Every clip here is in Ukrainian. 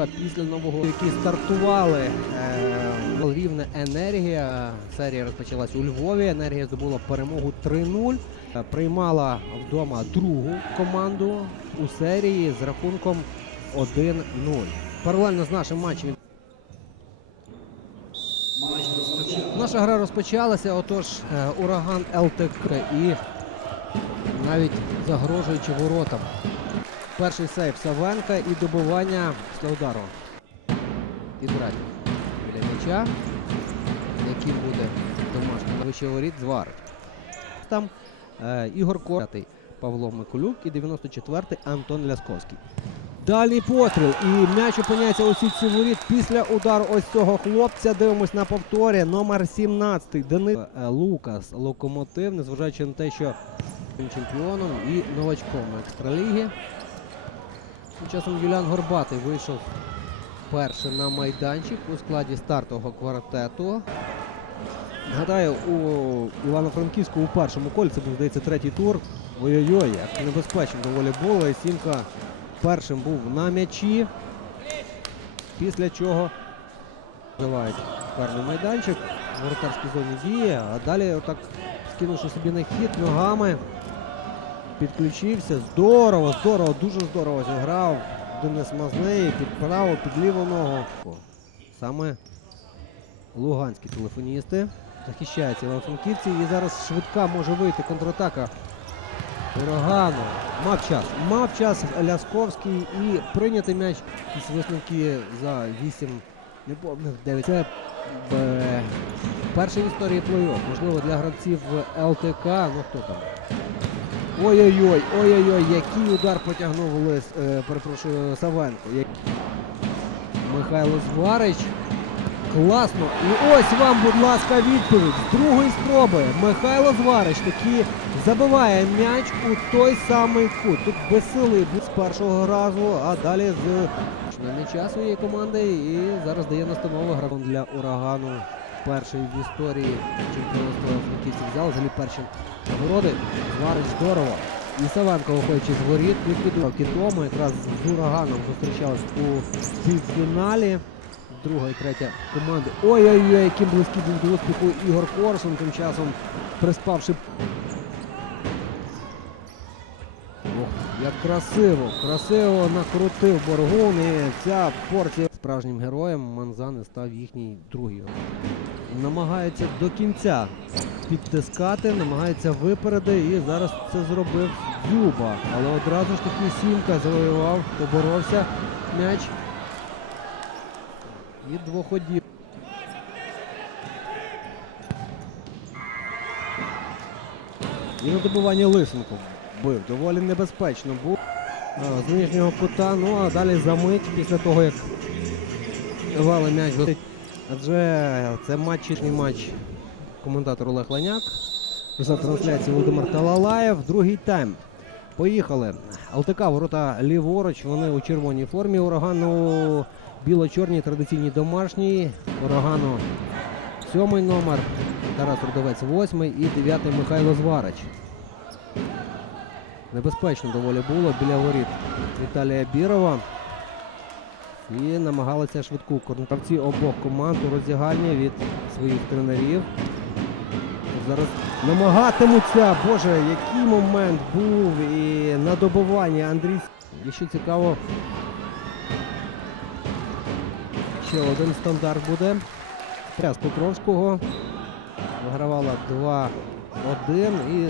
Луцька після нового, які стартували е, рівне енергія. Серія розпочалась у Львові. Енергія здобула перемогу 3-0. Е, Приймала вдома другу команду у серії з рахунком 1-0. Паралельно з нашим матчем Наша гра розпочалася, отож е, ураган ЛТК і навіть загрожуючи воротам. Перший сейв Савенка і добування після удару. Ізраїль біля м'яча, який буде домашній вище воріт, зварить. Там е, Ігор Кортий, Павло Миколюк і 94-й Антон Лясковський. Дальній постріл. І м'яч опиняється у сітці воріт після удару ось цього хлопця. Дивимось на повторі. Номер 17. Денис Е, Лукас. Локомотив, незважаючи на те, що він чемпіоном і новачком екстраліги. Тим часом Юліан Горбатий вийшов перший на майданчик у складі стартового квартету. Нагадаю, у Івано-Франківську у першому колі це був, здається, третій тур. Ой-ой-ой, як небезпечно доволі було. І Сімка першим був на м'ячі. Після чого вживають карний майданчик. В воротарській зоні діє, а далі отак скинувши собі на хід ногами. Підключився. Здорово, здорово, дуже здорово зіграв. Денис Мазний під праву, під ліву ногу. Саме луганські телефоністи. Захищаються івано-франківці. І зараз швидка може вийти контратака урагану. Мав час. Мав час Лясковський і прийняти м'яч. Якісь висновки за 8, не помню, 9. Це е, перший в історії плей-офф. Можливо, для гравців ЛТК. Ну хто там? Ой-ой-ой, ой-ой-ой, який удар потягнув Лис, е, перепрошую, Савенко. Михайло Зварич. Класно. І ось вам, будь ласка, відповідь. З другої спроби Михайло Зварич таки забиває м'яч у той самий кут. Тут безсилий був з першого разу, а далі з на м'яча своєї команди. І зараз дає настанову гравцям для урагану. Перший в історії чемпіонства франківських. Взагалі перші нагороди. Зварич здорово. І Савенко, виходячи з воріт, відкидував кітому. Якраз з ураганом зустрічались у півфіналі. Друга і третя команди. Ой-ой-ой, який близький був до успіху Ігор Корсун, тим часом приспавши. Ох, як красиво, красиво накрутив Боргун. І ця порція справжнім героєм Манзани став їхній другий. Намагається до кінця підтискати, намагається випереди і зараз це зробив Дзюба. Але одразу ж таки сімка завоював, поборовся м'яч. І двоходів. І на добування Лисенко бив. Доволі небезпечно був. З нижнього кута. Ну а далі за мить після того, як давали м'яч. Адже це матчний матч. Коментатор Олег Ланяк. За трансляції Володимир Талалаєв. Другий тайм. Поїхали. ЛТК ворота ліворуч. Вони у червоній формі. Урагану біло-чорній традиційній домашній. Урагану сьомий номер. Тарас Рудовець восьмий і дев'ятий Михайло Зварич. Небезпечно доволі було біля воріт Віталія Бірова. І намагалися швидку корнетавці обох команд у роздягальні від своїх тренерів. Зараз намагатимуться. Боже, який момент був і на добування Андрій. І що цікаво, ще один стандарт буде. З Покровського вигравала 2-1 і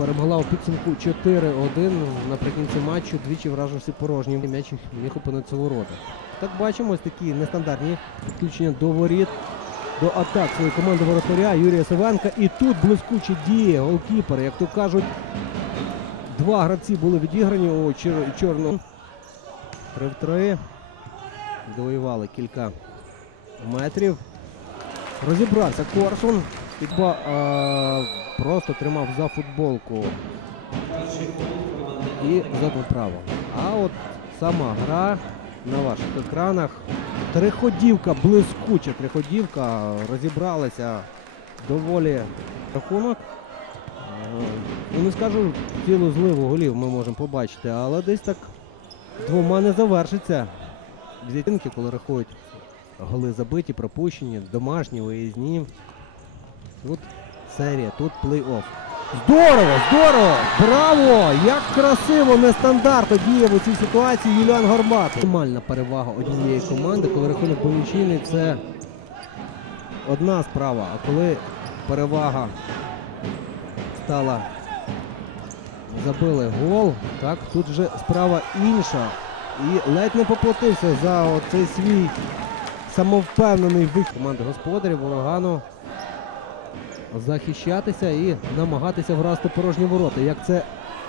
перемогла у підсумку 4-1 наприкінці матчу, двічі вражився порожнім. М'яч міг опинитися ворота. Так бачимо ось такі нестандартні підключення до воріт, до атак своєї команди воротаря Юрія Савенка. І тут блискучі дії голкіпера. Як то кажуть, два гравці були відіграні у чор- чорному. 3 в 3. Довоювали кілька метрів. Розібрався Корсун. Підба а, просто тримав за футболку і задав право. А от сама гра на ваших екранах. Триходівка, блискуча триходівка. Розібралися доволі рахунок. Е, Ну, не скажу, цілу зливу голів ми можемо побачити, але десь так двома не завершиться Візитинки, коли рахують голи забиті, пропущені, домашні, виїзні. Тут серія, тут плей-офф. Здорово, здорово! Браво! Як красиво, нестандартно діяв у цій ситуації Юліан Горбат. Максимальна перевага однієї команди, коли рахунок був це одна справа. А коли перевага стала забили гол, так тут вже справа інша. І ледь не поплатився за цей свій самовпевнений вихід команди господарів урагану захищатися і намагатися вразити порожні ворота. Як це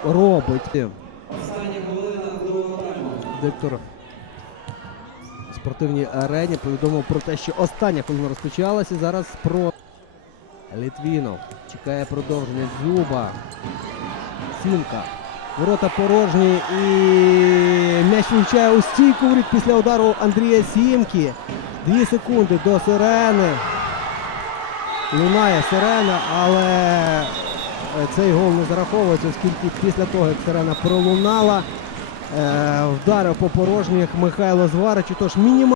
робить диктор в спортивній арені повідомив про те, що остання хвилина розпочалася. Зараз про Літвінов чекає продовження Дзюба. Сімка. Ворота порожні і м'яч влучає у стійку воріт після удару Андрія Сімки. Дві секунди до сирени. Лунає сирена, але е, цей гол не зараховується, оскільки після того, як сирена пролунала, е, вдарив по порожніх Михайло Зварич. Тож мінімально.